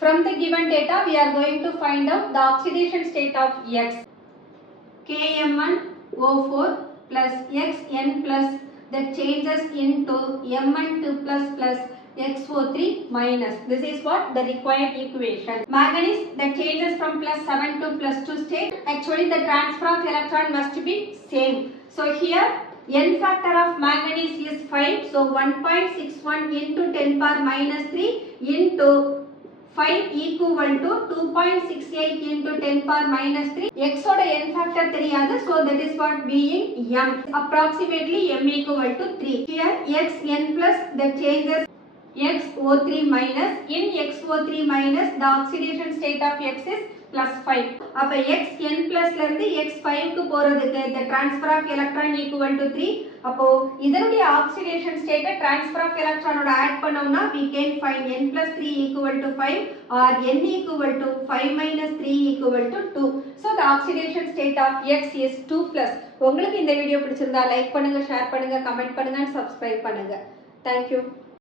From the given data, we are going to find out the oxidation state of X. KMnO4 plus Xn plus that changes into Mn2 plus XO3 minus. This is what the required equation. Manganese that changes from plus 7 to plus 2 state. Actually the transfer of electron must be same. So here N factor of manganese is 5. So 1.61 into 10 power minus 3 into 5 equal to 2.68 into 10 power minus 3. X oda N factor தெரியாது. So that is what being M. Approximately M equal to 3. Here Xn plus that changes XO3 minus. In XO3 minus the oxidation state of X is plus 5. அப்ப Xn plus ல இருந்து X5 க்கு போறதுக்கு the transfer of electron equal to 3. அப்போ இதனுடைய oxidation state transfer of electron ஓட add பண்ணோம்னா we can find n plus 3 equal to 5 or n equal to 5 minus 3 equal to 2. So the oxidation state of X is 2 plus. உங்களுக்கு இந்த video பிடிச்சிருந்தா like பண்ணுங்க, share பண்ணுங்க, comment பண்ணுங்க and subscribe பண்ணுங்க. Thank you.